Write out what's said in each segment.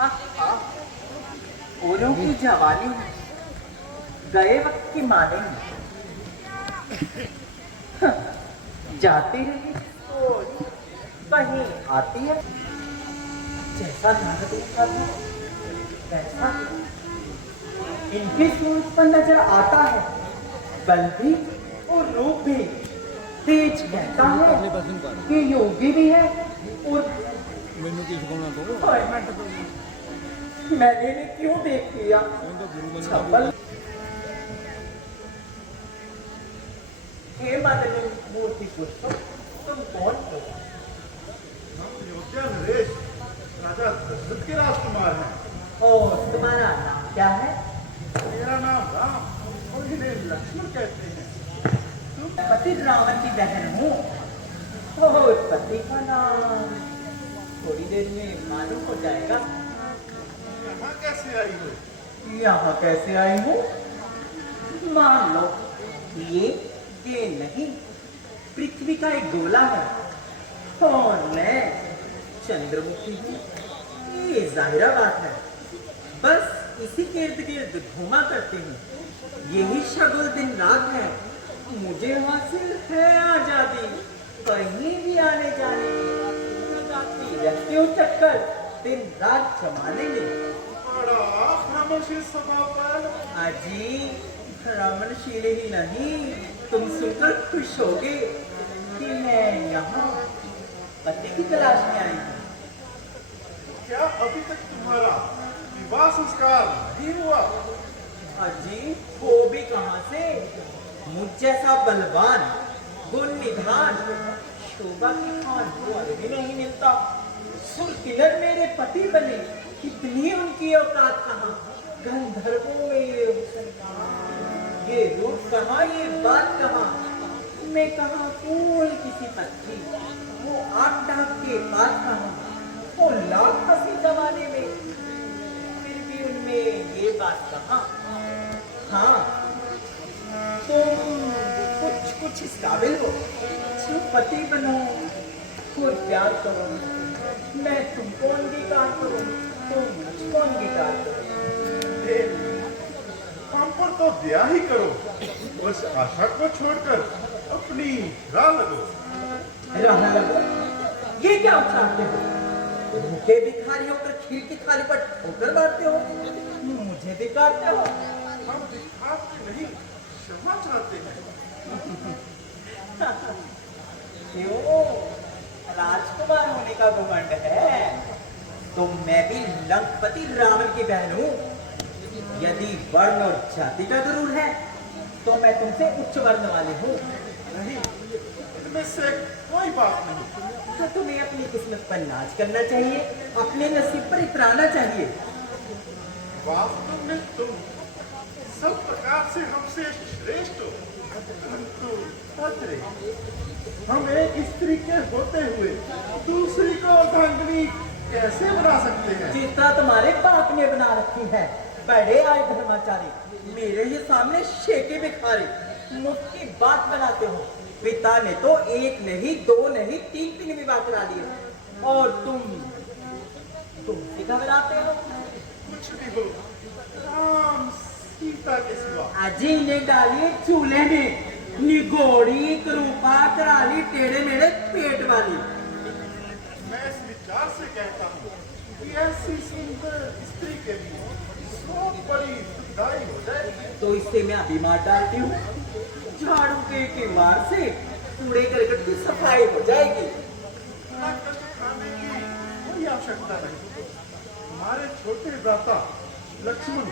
हाँ, ओरों की जवानी गए वक्त की माने हाँ, जाती रही तो कहीं आती है। जैसा नारद का था वैसा इनकी सूरत पर नजर आता है। बल भी और रूप भी। तेज कहता है कि योगी भी है और मैंने इन्हें क्यों देख लिया। छपल हे माननीय मूर्ति पुरुषों, तुम कौन हो? हम अयोध्या नरेश राजा दशरथ के राजकुमार हैं। और तुम्हारा नाम क्या है? मेरा नाम राम और इन्हें लक्ष्मण कहते हैं। तुम पति रावण की बहन हूँ। और पति का नाम थोड़ी देर में मालूम हो जाएगा। यहाँ कैसे आई हो? यहाँ कैसे आई हूँ? मान लो ये नहीं, पृथ्वी का एक गोला है और मैं चंद्रमुखी हूँ। ये जाहिरा बात है। बस इसी के इर्द गिर्द घूमा करते हैं। यही शगुल दिन रात है। मुझे हासिल है आजादी। कहीं भी आने जाने की लगाती रहती हूँ चक्कर दिन रात जमाने में। बड़ा खामोशी सभा पर अजी रमणशील ही नहीं, तुम सुनकर खुश होगे कि मैं यहाँ पति की तलाश में आई हूँ। क्या अभी तक तुम्हारा विवाह संस्कार नहीं हुआ? अजी हो भी कहाँ से? मुझ जैसा बलवान गुण निधान शोभा की खान और भी नहीं मिलता। सुरकिलर मेरे पति बने, कितनी उनकी औकात कहाँ। गंधर्वों में ये रूप कहाँ, ये बात कहाँ। मैं कहाँ फूल किसी पत्ती, वो आठ डाक के बात कहाँ। वो लाख हंसी जमाने में, फिर भी उनमें ये बात कहाँ। हाँ, तुम कुछ इस काबिल हो, पति बनो और प्यार करो। मैं तुमको अंगीकार करूं, तुम मुझको अंगीकार करो। हम पर तो दया ही करो। उस आशा को छोड़कर अपनी राह लगो। राह लगो? ये क्या उछालते हो? भूखे भिखारी होकर खीर की थाली पर ठोकर मारते हो, मुझे धिक्कारते हो। हम दिखाते नहीं, क्षमा चाहते हैं। क्यों? राजकुमार होने का घमंड है? तो मैं भी लंकपति रावण की बहन हूँ। यदि वर्ण और जाति का जरूर है तो मैं तुमसे उच्च वर्ण वाले हूँ। नहीं, इनमें से कोई बात नहीं। तो तुम्हें अपनी किस्मत पर नाच करना चाहिए, अपने नसीब पर इतराना चाहिए। वास्तव में तुम सब प्रकार से हमसे श्रेष्ठ हो, परंतु अरे, हम एक स्त्री के होते हुए दूसरी को अर्धांगिनी कैसे बना सकते हैं? चिता तुम्हारे बाप ने बना रखी है। बड़े आए धर्माचारी, मेरे ही सामने शेके भिखारी, मुफ्त की बात बनाते हो। पिता ने तो एक नहीं, दो नहीं, तीन विवाह करा लिए और तुम घबराते हो। कुछ भी हो, राम सीता के सिवा। अजी ने डाली चूल्हे में, निगोड़ी करूपा कराली टेढ़े मेढ़े पेट वाली। मैं इस विचार से कहता हूँ कि ऐसी सुंदर स्त्री के लिए बहुत बड़ी दुखदाई हो जाएगी। तो इससे मैं अभी मार डालती हूँ। झाड़ू के मार से कूड़े करकट की सफाई हो जाएगी। इतना कष्ट खाने की कोई आवश्यकता नहीं। हमारे छोटे भ्राता लक्ष्मण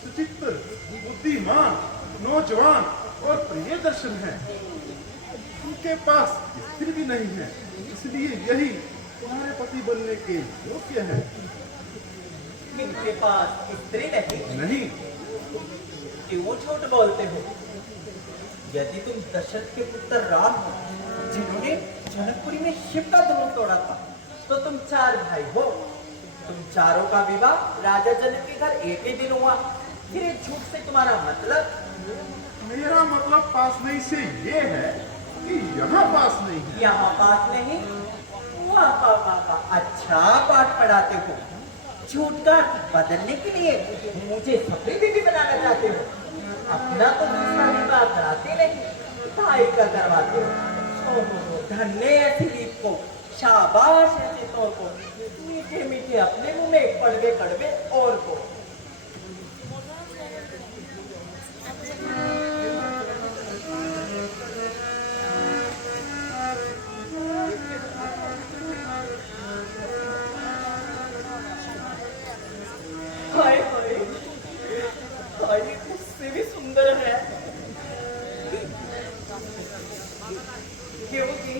सुचित्र, बुद्धिमान, नौजवान और प्रिय दर्शन है। उनके पास स्त्री भी नहीं है, इसलिए यही तुम्हारे पति बनने के योग्य है। इनके पास स्त्री नहीं, क्यों झूठ बोलते हो? यदि तुम दशरथ के पुत्र राम हो, जिन्होंने जनकपुरी में शिव का धनुष तोड़ा था, तो तुम चार भाई हो। तुम चारों का विवाह राजा जनक के घर एक ही दिन हुआ। फिर एक झूठ से तुम्हारा मतलब? मेरा मतलब पास नहीं से ये है कि यहाँ पास नहीं है। यहाँ पास नहीं, वहाँ अच्छा पाठ पढ़ाते हो। झूठ का बदलने के लिए मुझे सपरी बीबी बनाना चाहते हो। अपना तो दूसरा विवाह कराते नहीं, भाई का करवाते हो। धन्य ऐसी रीत को, शाबाश ऐसे तौर को। मीठे मीठे अपने मुंह में, कड़वे कड़वे और को। हाय हाय हाय, उससे भी सुंदर है। क्योंकि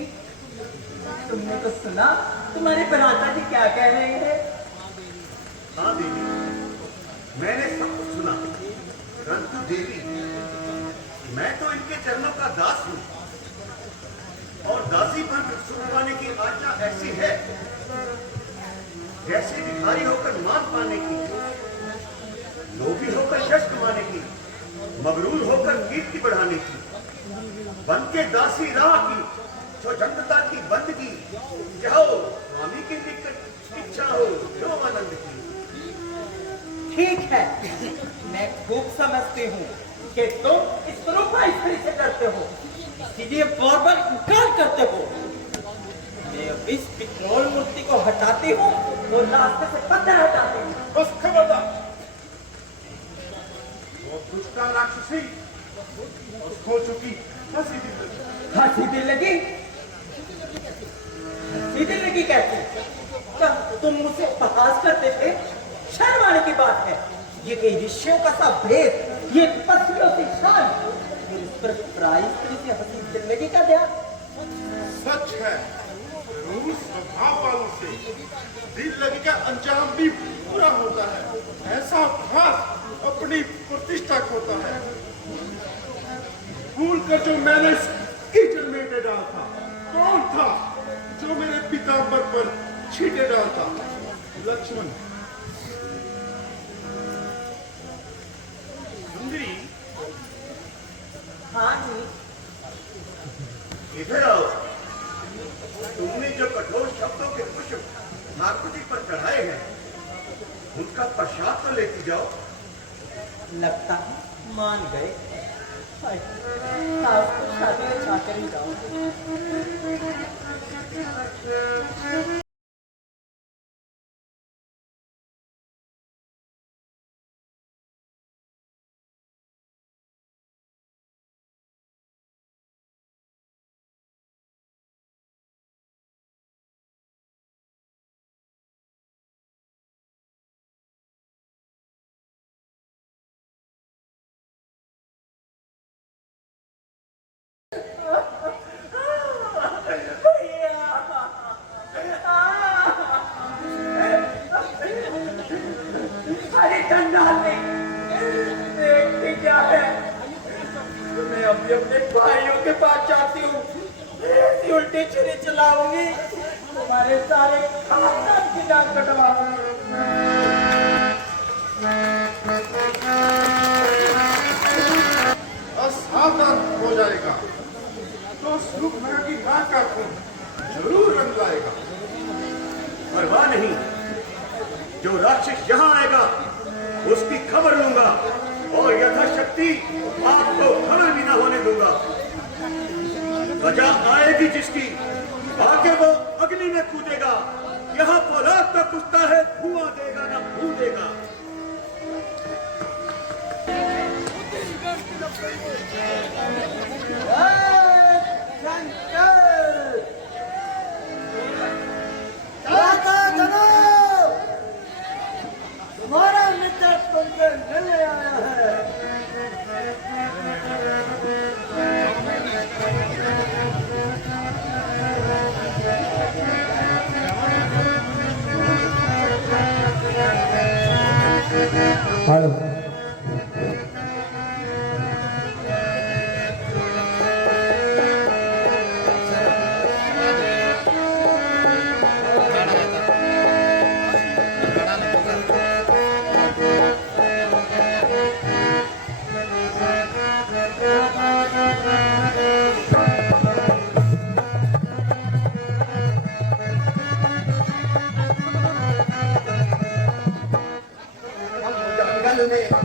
तुमने तो सुना तुम्हारे भ्राता जी क्या कह रहे हैं? हाँ देवी, मैंने सब कुछ सुना। परंतु देवी, मैं तो इनके चरणों का दास हूँ, और दासी पर सुख पाने की आशा ऐसी है जैसे भिखारी होकर मान पाने की, लोभी होकर यश कमाने की, मगरूर होकर कीर्ति बढ़ाने की, बन के दासी राह की, स्वतंत्रता की बंदगी, जाओ स्वामी की निकट इच्छा हो जो आनंद की। ठीक है, मैं खूब समझती हूँ कि तुम इस रूपा स्त्री से डरते हो, इसीलिए बार बार इनकार करते हो। मैं इस पित्रोल मूर्ति को हटाती हूँ और रास्ते से पत्थर हटाती हूँ। बस खबरदार, वो दुष्टा राक्षसी हो चुकी हंसी दिल लगी। हंसी दिल लगी? हंसी दिल लगी कैसे? क्या तुम मुझसे उपहास करते थे? शर्म आने की बात है। ये कई ऋषियों का सा भेद, ये पत्नियों की शान, और इस पर पराई स्त्री से हंसी दिल लगी का क्या? सच है, रूस स्वभाव वालों से दिल लगी का अंजाम भी बुरा होता है। ऐसा घात अपनी प्रतिष्ठा खोता है। भूल कर जो मैंने कीचड़ में डाला था, कौन था जो मेरे पीताम्बर पर छींटे डालता? लक्ष्मण। सुंदरी, हाँ जी। इधर आओ। तुमने जो कठोर शब्दों के पुष्प ठाकुर जी पर चढ़ाए हैं, उनका प्रसाद तो लेती जाओ। लगता है मान गए। हाय, सास को शादी में चाकर ही जाओ। अरे चंडाली, देखती क्या है? मैं अभी अपने भाइयों के पास जाती हूँ, ऐसी उल्टी छुरी चलाऊंगी, तुम्हारे सारे खानदान की नाक कटवाऊंगी। असावधान हो जाएगा तो सुख की मां का खून जरूर रंग लाएगा। परवाह नहीं, जो राक्षस यहाँ आएगा उसकी खबर लूंगा और यथाशक्ति आपको खबर भी ना होने दूंगा। वजह आएगी जिसकी, आगे वो अग्नि में कूदेगा। यहाँ पोलाद का कुत्ता है, धुआं देगा ना भू देगा। तुम्हारा मित्र तुमसे मिलने आया है। हेलो। मेरा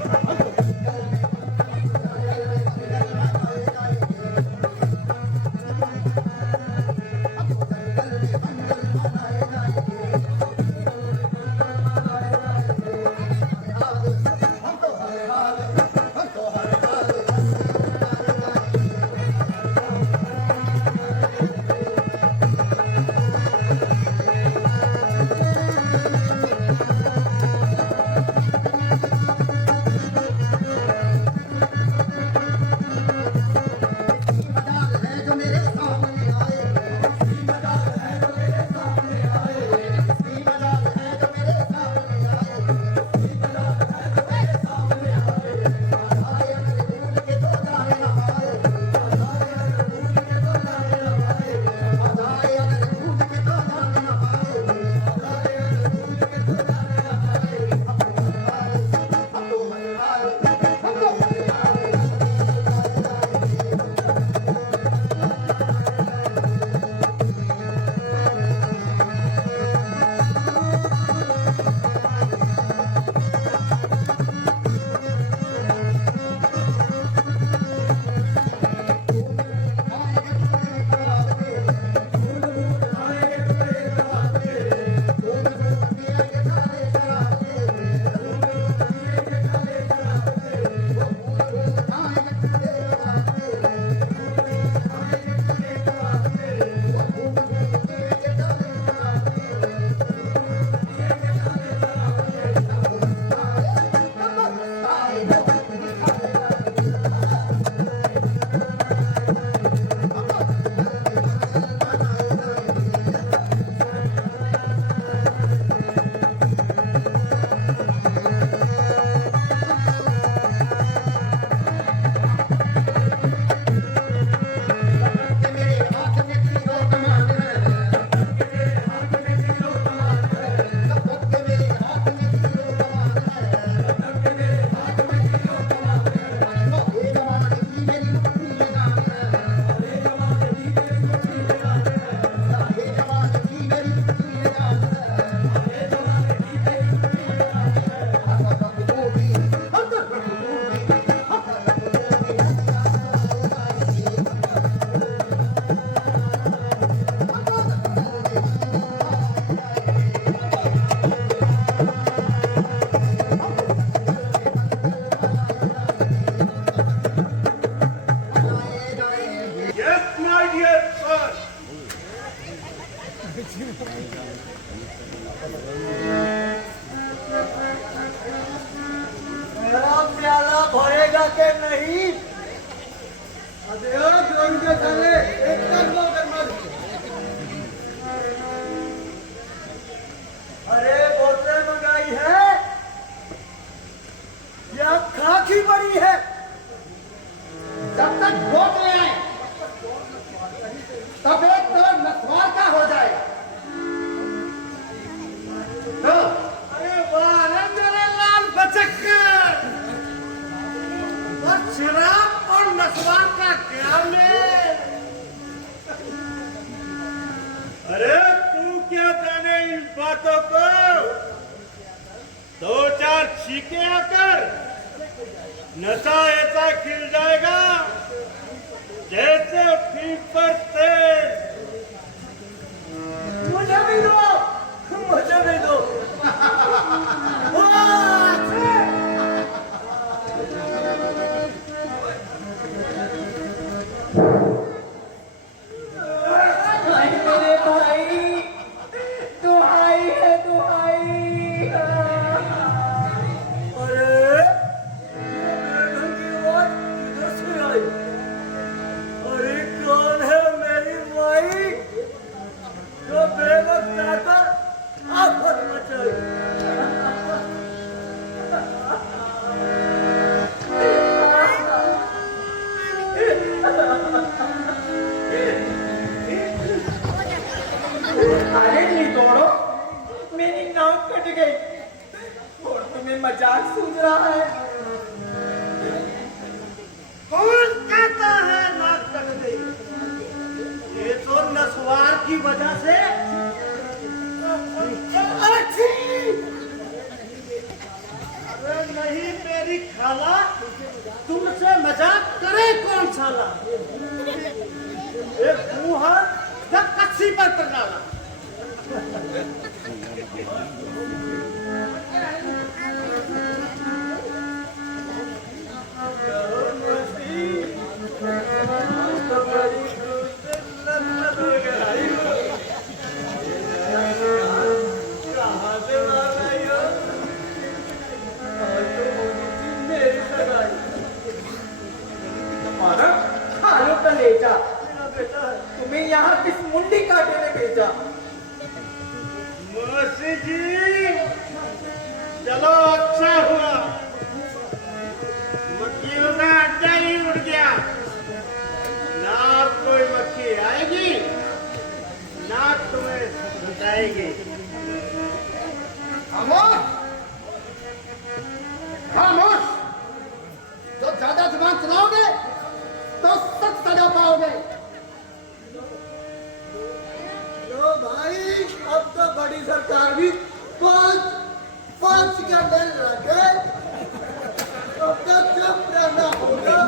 प्याला भरेगा के नहीं? अरे बोतल मंगाई है या खाकी पड़ी है? जब तक वोट ले आए तब एक तो नस्वार का हो जाए। तो अरे वाह मेरे लाल बचक्कर, और शराब और नस्वार का क्या मेल? अरे तू क्या जाने इन बातों को? दो चार छीके आकर नशा ऐसा खिल जाएगा जैसे फीक पर तेल। मुझे भी दो, मुझे भी दो। भाई मेरे भाई, दुहाई है दुहाई। अरे किधर से आई? अरे कौन है मेरी माई जो बेवक्त आकर आफत मचाई? अरे नहीं तोड़ो, मेरी नाक कट गई और तुम्हें मजाक सूझ रहा है? कौन कहता है नाक कट गई? ये तो नस्वार की वजह से। अच्छी अरे नहीं मेरे साला एक मुंह जब कच्ची पर करना तुम्हें यहाँ किस मुंडी काटे ने भेजा? मौसी जी चलो अच्छा हुआ मक्खियों का अड्डा ही उड़ गया ना कोई मक्खी आएगी ना तुम्हें बताएगी। खामोश खामोश जो ज्यादा जुबान चलाओगे तो सख्त सजा पाओगे। लो भाई अब तो बड़ी सरकार भी पांच के डर लगे तो चुप रहना होगा।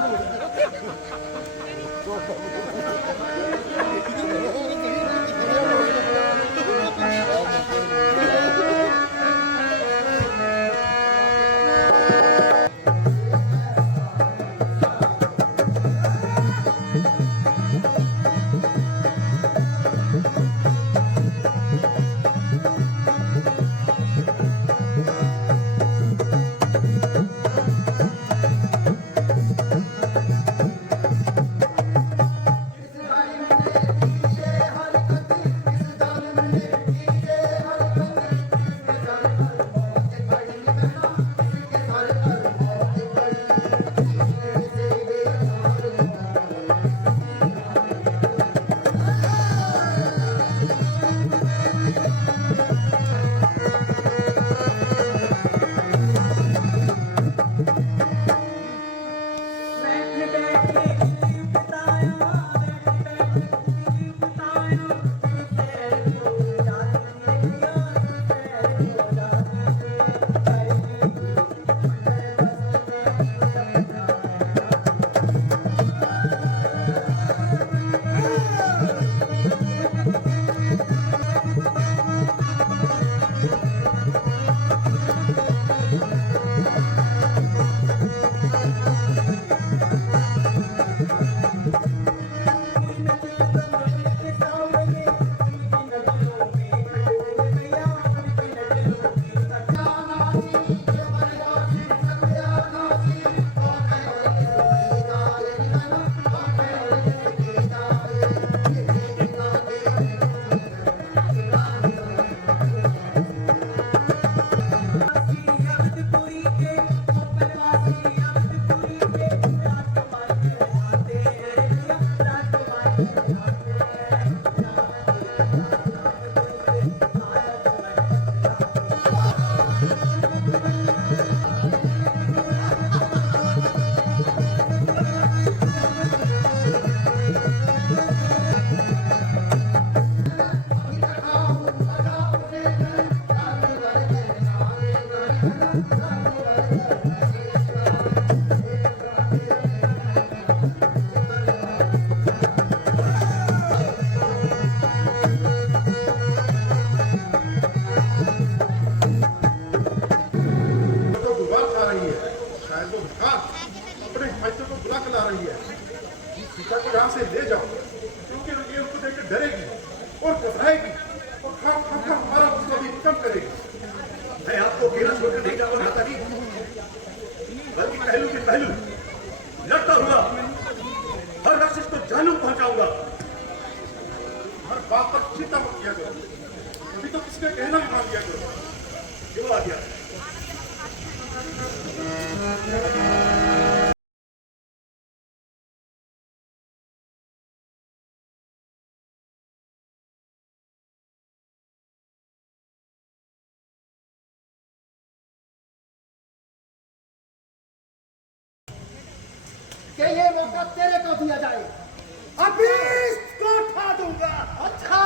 सीता को यहाँ से ले जाओ क्योंकि ये उसको देख कर डरेगी और घबराएगी और खा खा खा हमारा उसको भी कम करेगी। मैं आपको अकेला छोड़कर नहीं जाऊंगा नाता जी, बल्कि पहलू के पहलू लड़ता हुआ हर राक्षस को जानू पहुंचाऊंगा। हर बात पर चिंता मत किया करो, अभी तो किसका कहना भी मान लिया करो। क्यों आ गया? कि ये मौका तेरे को दिया जाए, अभी इसको उठा दूंगा। अच्छा